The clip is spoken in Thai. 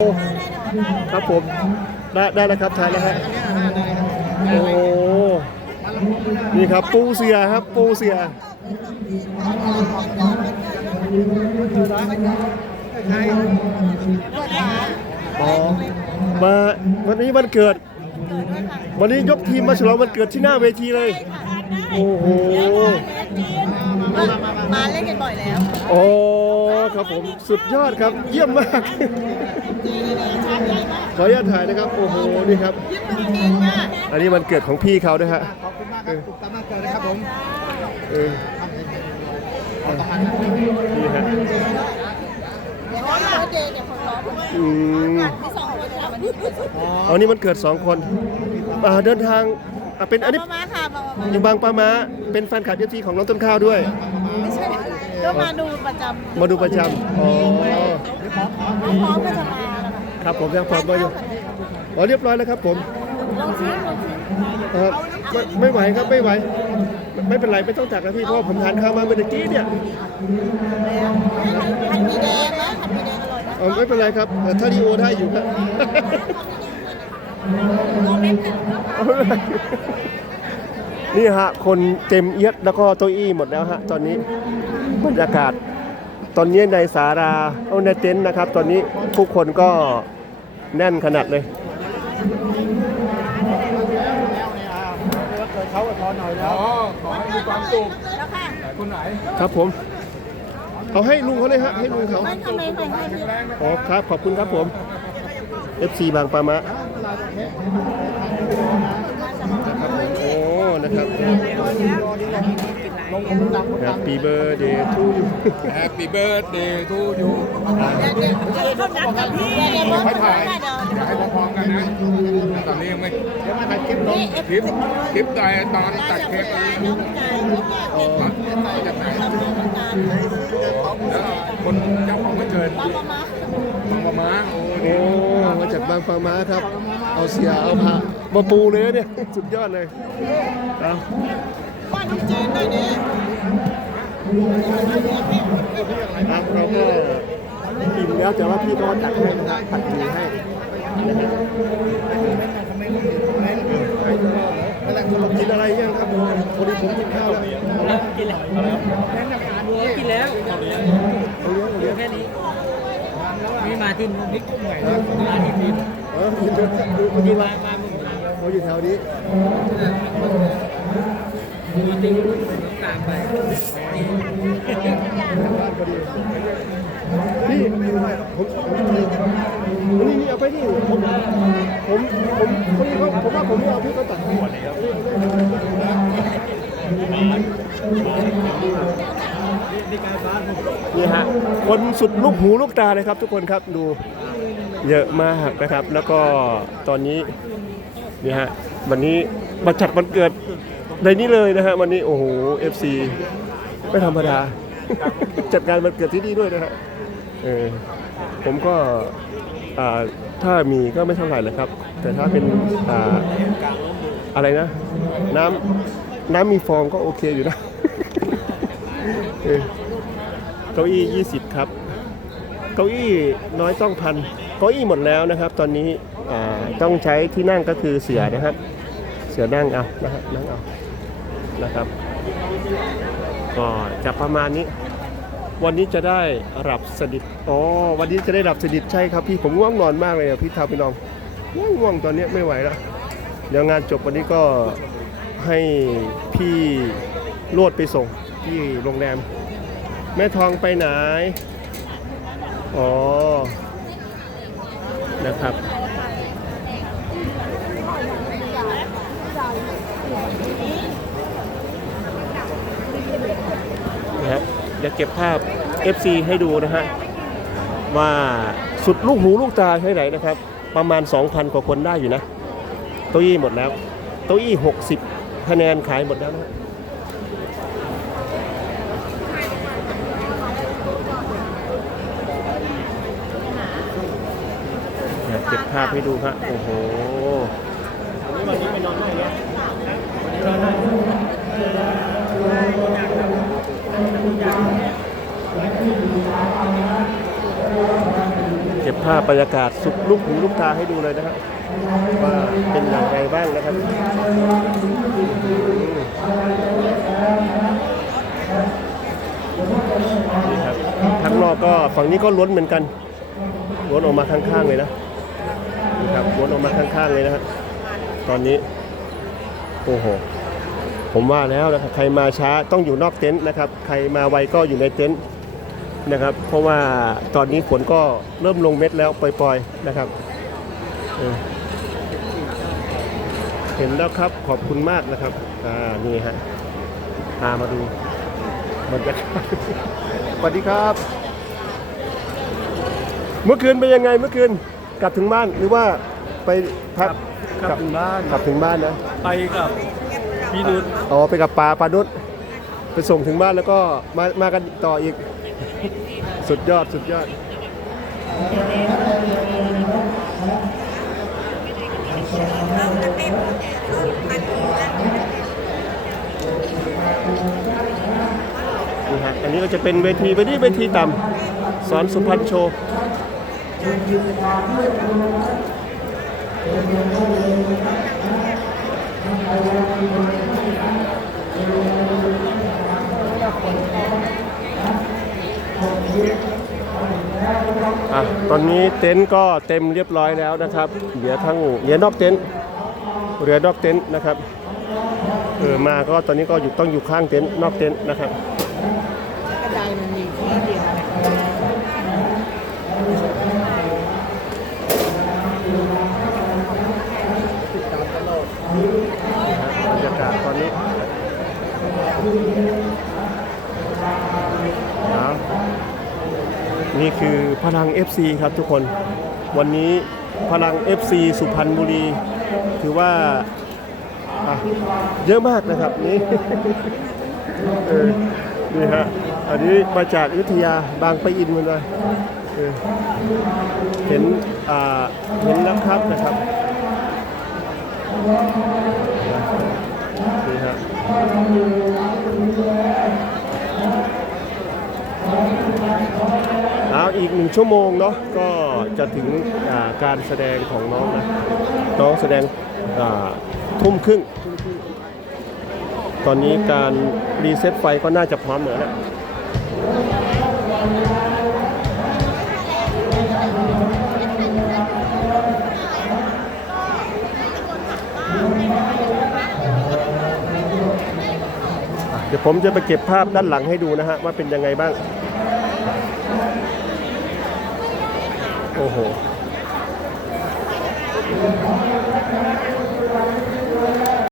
โอ้ครับผมได้ได้แล้วครับถ่ายแล้วฮะโอ้โหนี่ครับปูเสียครับปูเสียอ๋อมาวันนี้วันเกิด วันนี้ยกทีมมาฉลองวันเกิดที่หน้าเวทีเลยโอ้โหมาเล่นกันบ่อยแล้วโอ้ครับผมสุดยอดครับเยี่ยมมาก ขออนุญาตถ่ายนะครับ โอ้โห นี่ครับเก่งมากอันนี้มันเกิดของพี่เขาด้วยฮะ ขอบคุณมากครับถูกตามมาเกิดนะครับผมเออนี่ฮะร้องเบิร์ดเดย์เนี่ยคนร้องอืมมีสองคนค่ะวันนี้เอานี่มันเกิดสองคนอ่าเดินทางอะเป็นอันนี้มามาค่ะมามาอยู่บางปะมาเป็นแฟนคลับเอฟซีของน้องต้นข้าวด้วย ไม่ใช่ก็มาดูประจำมาดูประจำอ๋อพร้อมก็จะมาแล้ว ค่ะครับผมยังพร้อมมาอยู่อ๋อเรียบร้อยแล้วครับผมลองชิมลองชิมครับไม่ไม่ไหวครับไม่ไหว ไม่เป็นไรไม่ต้องจักนะพี่เพราะว่าผมทานข้าวมาเมื่อตะกี้เนี่ยผัดหมีแดงนะผัดหมีแดงอร่อยนะเอาไม่เป็นไรครับเอ่อถ้าดีโอได้อยู่ครับเอาไม่เป็นไรนี่ฮะ คนเต็มเอียดแล้วก็โต๊ะอี้หมดแล้วฮะ ตอนนี้บรรยากาศ ตอนนี้ในสาราเอาในเต็นท์นะครับ ตอนนี้ผู้คนก็ แน่นขนาดเลยเกิดเขาอวยพรหน่อยแล้วขอให้มีความสุขแล้วค่ะคุณไหน ครับผม เอาให้ลุงเขาเลยฮะ ให้ลุงเขาไม่ทำไมใครให้พี่อ๋อครับ ขอบคุณครับผม FC บางปามะโอ้ นะครับ ลงลงดังลงดัง Happy birthday to you Happy birthday to you เดี๋ยวเดี๋ยวเขานัดกับพี่เดี๋ยวเดี๋ยวไม่ถ่ายเดี๋ยวอยากให้พร้อมๆกันนะตอนนี้ยังไม่เดี๋ยวมาถ่ายคลิปลงนี่เอฟคลิปคลิปใดตอนตัดเค้กจ่าแล้ยวน้องจ่ายนี่เนี่ยอ๋อจะไหนทำโครงการแล้วคนเจ้าของไม่เกิดป้ามามาบางประมาโอ้โอ้มาจากบางปามาครับ เอาเสียเอาผ้ามาปูเลยนะเนี่ยสุดยอดเลยเอา บ้านน้องเจนได้วยเนี่ยครับเราก็อิ่มแล้วแต่ว่าพี่ก็ตักให้นะครับตักดีให้กินอะไรยังครับพอดีผมกินข้าวแล้วกินแล้วกินแล้วเหลือแค่นี้มีมาที่มุมพิกใหม่มาที่ทีมเออกินเถอะดูพอดีมามามุมเขาอยู่แถวนี้ มาตีตามไปบ้านพอดีพี่ผมผมนี่นี่เอาไปนี่ผมผมผมคนนี้เขาผมว่าผมไม่เอาพี่เขาตัดหัวเลยครับนี่ฮะคนสุดลูกหูลูกตาเลยครับ ทุกคนครับดูเยอะมากนะครับ แล้วก็ตอนนี้นี่ฮะวันนี้มาจัดวันเกิด ในนี้เลยนะฮะวันนี้โอ้โห FC ไม่ธรรมดา จัดงานวันเกิดที่นี่ด้วยนะฮะเออผมก็ถ้ามีก็ไม่เท่าไหร่เลยครับ แต่ถ้าเป็นออะไรนะ น้ำน้ำมีฟองก็โอเคอยู่นะเออเก้าอี้ 20 ครับ เก้าอี้น้อยต้องพันเก้าอี้หมดแล้วนะครับ ตอนนี้ต้องใช้ที่นั่งก็คือเสือนะครับ เสือนั่งเอานะฮะนั่งเอา นะครับ ก็จะประมาณนี้ วันนี้จะได้หลับสนิทอ๋อวันนี้จะได้หลับสนิทใช่ครับพี่ผมง่วงนอนมากเลยอะพี่ทาพี่น้องง่วงง่วงตอนนี้ไม่ไหวแล้วเดี๋ยวงานจบวันนี้ก็ให้พี่โลดไปส่งที่โรงแรม แม่ทองไปไหน อ๋อ นะครับ นะฮะเก็บภาพ FC ให้ดูนะฮะว่าสุดลูกหูลูกตาแค่ไหนนะครับ ประมาณ 2,000 กว่าคนได้อยู่นะโต๊ะอี้หมดแล้วโต๊ะอี้ 60 คะแนนขายหมดแล้วนะเดี๋ยเก็บภาพให้ดูฮะโอ้โหวันนี้ไปนอนได้แล้วนอนได้ โอเค ก็บภาพบรรยากาศสุดลูกหูลูกตาให้ดูเลยนะครับ ว่าเป็นอย่างไรบ้างนะครับนี่ครับข้างนอกก็ฝั่งนี้ก็ล้นเหมือนกันล้นออกมาข้างๆเลยนะนี่ครับล้นออกมาข้างๆเลยนะครับตอนนี้โอ้โหผมว่าแล้วนะครับใครมาช้าต้องอยู่นอกเต็นท์นะครับ ใครมาไวก็อยู่ในเต็นท์ นะครับ เพราะว่าตอนนี้ฝนก็เริ่มลงเม็ดแล้วปล่อยๆนะครับเออเห็นแล้วครับขอบคุณมากนะครับอ่านี่ฮะพามาดูบรรยากาศสวัสดีครับ เมื่อคืนเป็นยังไงเมื่อคืนกลับถึงบ้านหรือว่าไปพักกลับถึงบ้านกลับถึงบ้านนะไปกับพี่นุชอ๋อไปกับปาปานุษไปส่งถึงบ้านแล้วก็มามากันต่ออีก สุดยอด สุดยอด นี่ฮะ อันนี้ก็จะเป็นเวทีเวทีเวทีต่ำสอนสุพรรณโชว์ ตอนนี้เต็นท์ก็เต็มเรียบร้อยแล้วนะครับเหลือทั้งเหลือนอกเต็นท์เหลือนอกเต็นท์นะครับเออมาก็ตอนนี้ก็อยู่ต้องอยู่ข้างเต็นท์นอกเต็นท์นะครับกระไดมันมีที่เดียวบรรยากาศตอนนี้เอ นี่คือพลัง FC ครับทุกคน วันนี้พลัง FC สุพรรณบุรี ถือว่าเยอะมากนะครับนี่เออนี่ฮะ อันนี้มาจากอยุธยาบางปะอินมาเลยเออเห็นเห็นแล้วครับนะครับ ชั่วโมงเนาะก็จะถึงการแสดงของน้องนะน้องแสดงทุ่มครึ่ง ตอนนี้การรีเซ็ตไฟก็น่าจะพร้อมเหมือนนะเดี๋ยวผมจะไปเก็บภาพด้านหลังให้ดูนะฮะว่าเป็นยังไงบ้าง โอ้โห